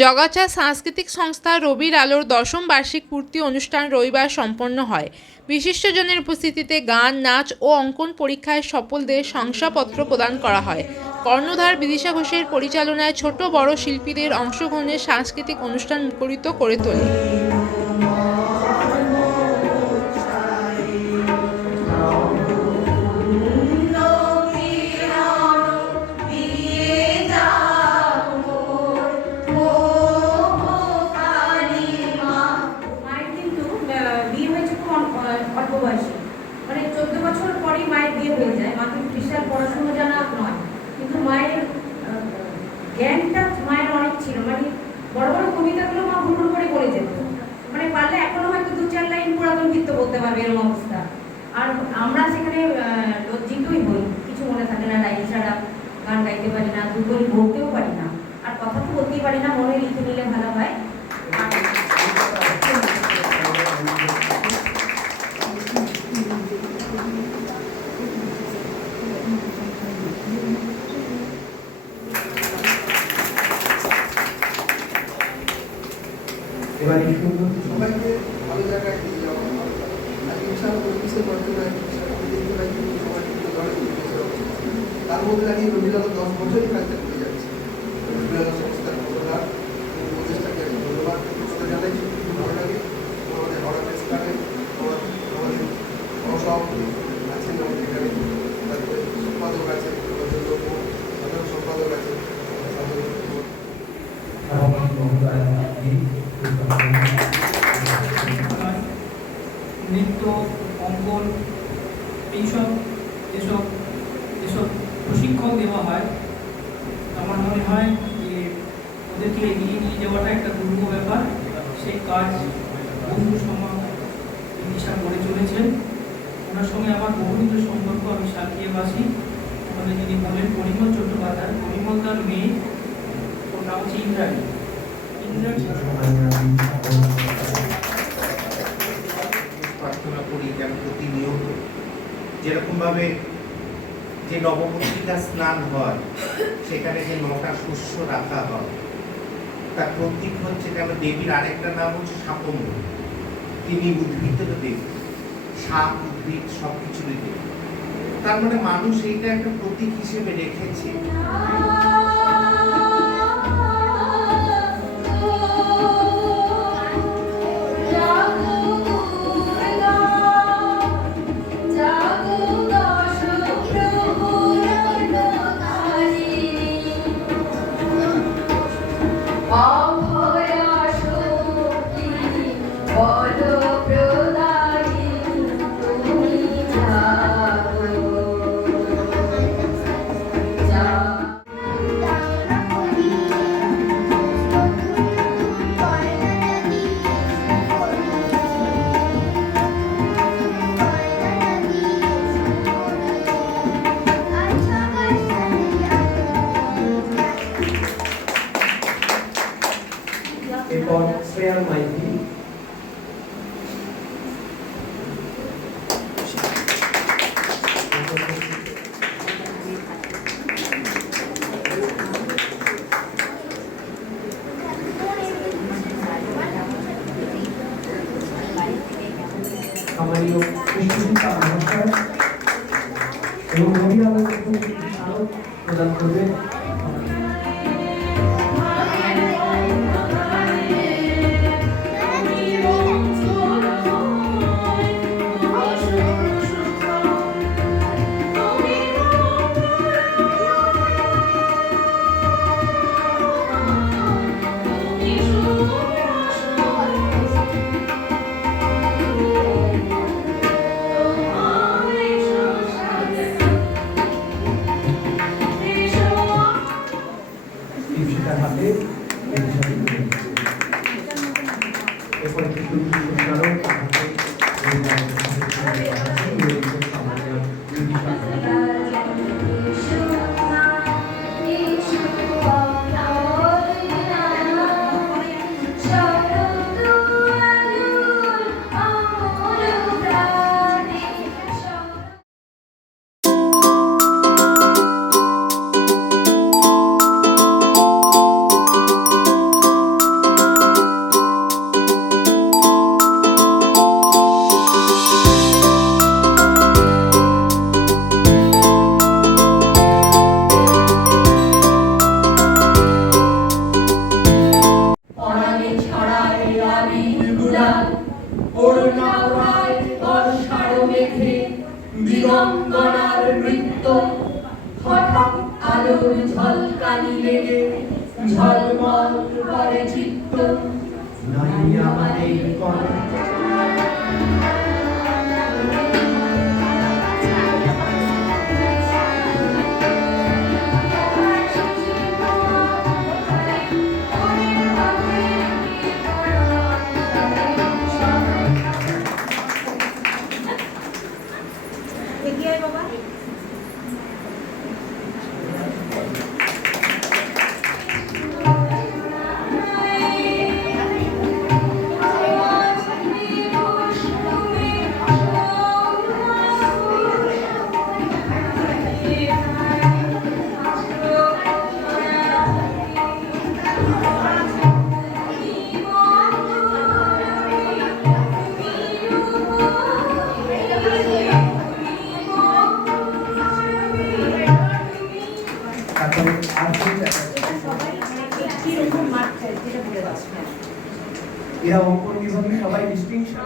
জগাছা সাংস্কৃতিক সংস্থা রবির আলোর দশম বার্ষিক পূর্তি অনুষ্ঠান রবিবার সম্পন্ন হয়। বিশিষ্টজনের উপস্থিতিতে গান, নাচ ও অঙ্কন পরীক্ষায় সফলদের শংসাপত্র প্রদান করা হয়। কর্ণধার বিদিশা ঘোষের পরিচালনায় ছোট বড় শিল্পীদের অংশগ্রহণের সাংস্কৃতিক অনুষ্ঠান মুখরিত করে তোলে। পরেই মায়ের বিয়ে হয়ে যায়, মা বিশাল পড়াশুনো জানা নয়। কিন্তু মায়ের জ্ঞানটা মায়ের অনেক ছিল। মানে বড় বড় কবিতাগুলো মা হুড় করে বলে যেত। মানে পারলে এখনও হয়তো দু চার লাইন পুরাতন গীত বলতে পারবে এরকম অবস্থা। আর আমরা সেখানে লজ্জিতই হই। কিছু মনে থাকে না, লাইন ছাড়া গান গাইতে পারি না, দুটোই বলতেও পারি না। আর কথা তো বলতেই পারি না, মনে লিখে নিলে ভালো হয়। এই সুন্দর সবাইকে ভালো জায়গায় নিয়ে যাওয়া আর ইচ্ছা পরিবেশের মাধ্যমে ইনশাল দেখতে পাই কিন্তু সবাই কিন্তু। তার মধ্যে দাঁড়িয়ে রবীন্দ্রনাথ দশ বছরই কাজটা করে যাচ্ছে। নৃত্য, অঙ্কন, এইসব, এসব এসব প্রশিক্ষণ দেওয়া হয়। আমার মনে হয় যে ওদেরকে এগিয়ে নিয়ে যাওয়াটা একটা দুর্গ ব্যাপার। সেই কাজ বহু সময় দিশা করে চলেছেন ওনার সঙ্গে আমার বহুদিন সম্পর্ক, আমি সাকিয়েবাসী আমাদের যিনি বলেন পরিমল চট্টোপাধ্যায় পরিমল তার মেয়ে, ওর নাম হচ্ছে ইন্দ্রাণী। প্রার্থনা করি যেন প্রতিনিয়ত যেরকমভাবে যে নবপত্রিকা স্নান হয়, সেখানে যে নটা শস্য রাখা হয়, তার প্রতীক হচ্ছে যেন দেবীর আরেকটা নাম হচ্ছে সাপম্ব তিনি উদ্ভিদ দেবী, সাপ, উদ্ভিদ সব কিছুরই দেবী। তার মানে মানুষ এইটা একটা প্রতীক হিসেবে রেখেছে। 하는 부분이 바로 여러분을 এই তুলে দিচ্ছে। এরপরে কিন্তু করুণায় বর্ষার মেঘে দিগঙ্গনার নৃত্য। হঠাৎ আলোর ঝলকানি লেগে ঝলমল করে চিত্ত। নাই আমাদের কণ্ঠ। 右へ伸ばして দাও এরা অঙ্কন সবাই ডিস্টিংশন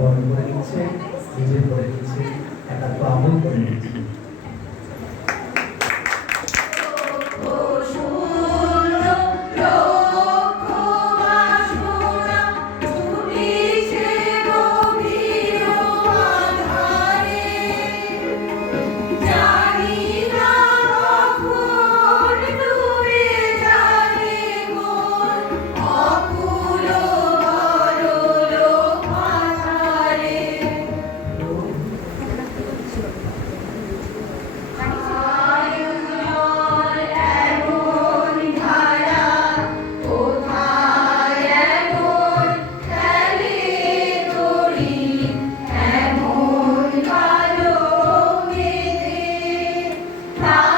বড় করে নিচ্ছে নিজে করে নিচ্ছে একাত্ম আমল করে নিচ্ছে। 好。